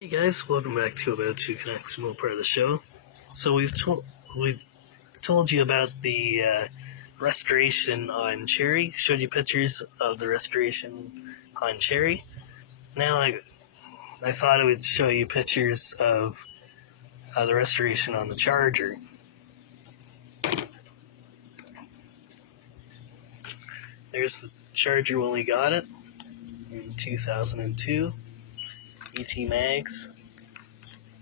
Hey guys, welcome back to About to Connect, more part of the show. So we've told you about the restoration on Cherry. Showed you pictures of the restoration on Cherry. Now I thought I would show you pictures of the restoration on the Charger. There's the Charger when we got it in 2002. ET Mags.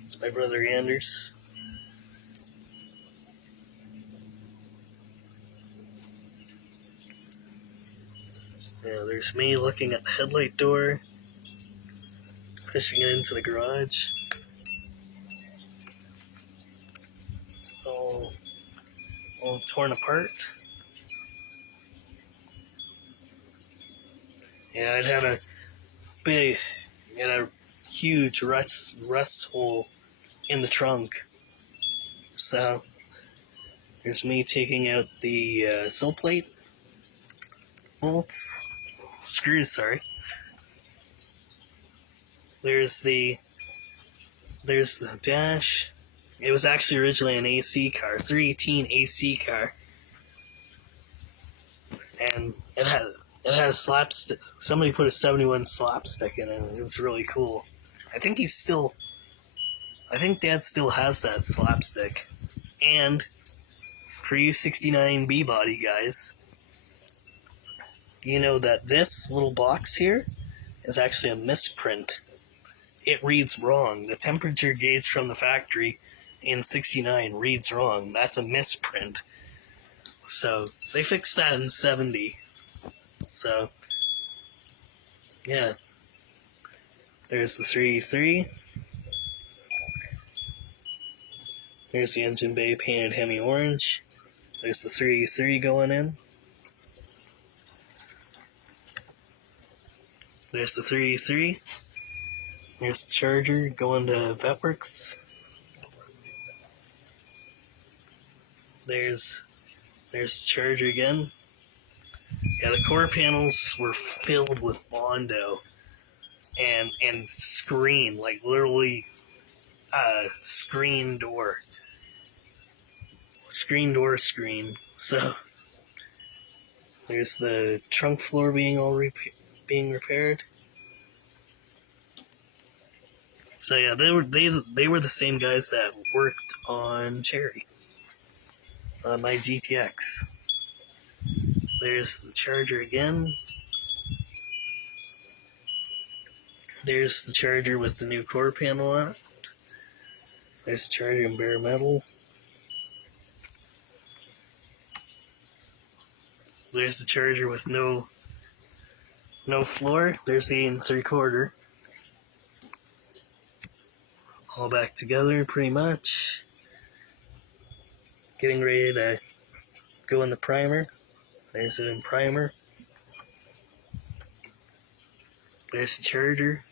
It's my brother Anders. Yeah, there's me looking at the headlight door, pushing it into the garage. All torn apart. Yeah, it had a huge rust hole in the trunk. So there's me taking out the sill plate screws. Sorry. There's the dash. It was actually originally an AC car, 318 AC car, and it had a slapstick. Somebody put a 71 slapstick in it. It was really cool. I think Dad still has that slapstick. And for you 69B body guys, you know that this little box here is actually a misprint. It reads wrong. The temperature gauge from the factory in 69 reads wrong. That's a misprint. So they fixed that in 70. So yeah, there's the 3.3. There's the engine bay painted Hemi orange. There's the 3.3 going in. There's the 3.3. There's the Charger going to Vetworks. There's the Charger again. Yeah, the core panels were filled with Bondo and screen, like literally screen door. So there's the trunk floor being repaired. So yeah, they were the same guys that worked on Cherry, on my GTX. There's the Charger again. There's the Charger with the new core panel on it. There's the Charger in bare metal. There's the Charger with no floor. There's the 8 3/4. All back together pretty much. Getting ready to go in the primer. There's it in primer. There's the Charger.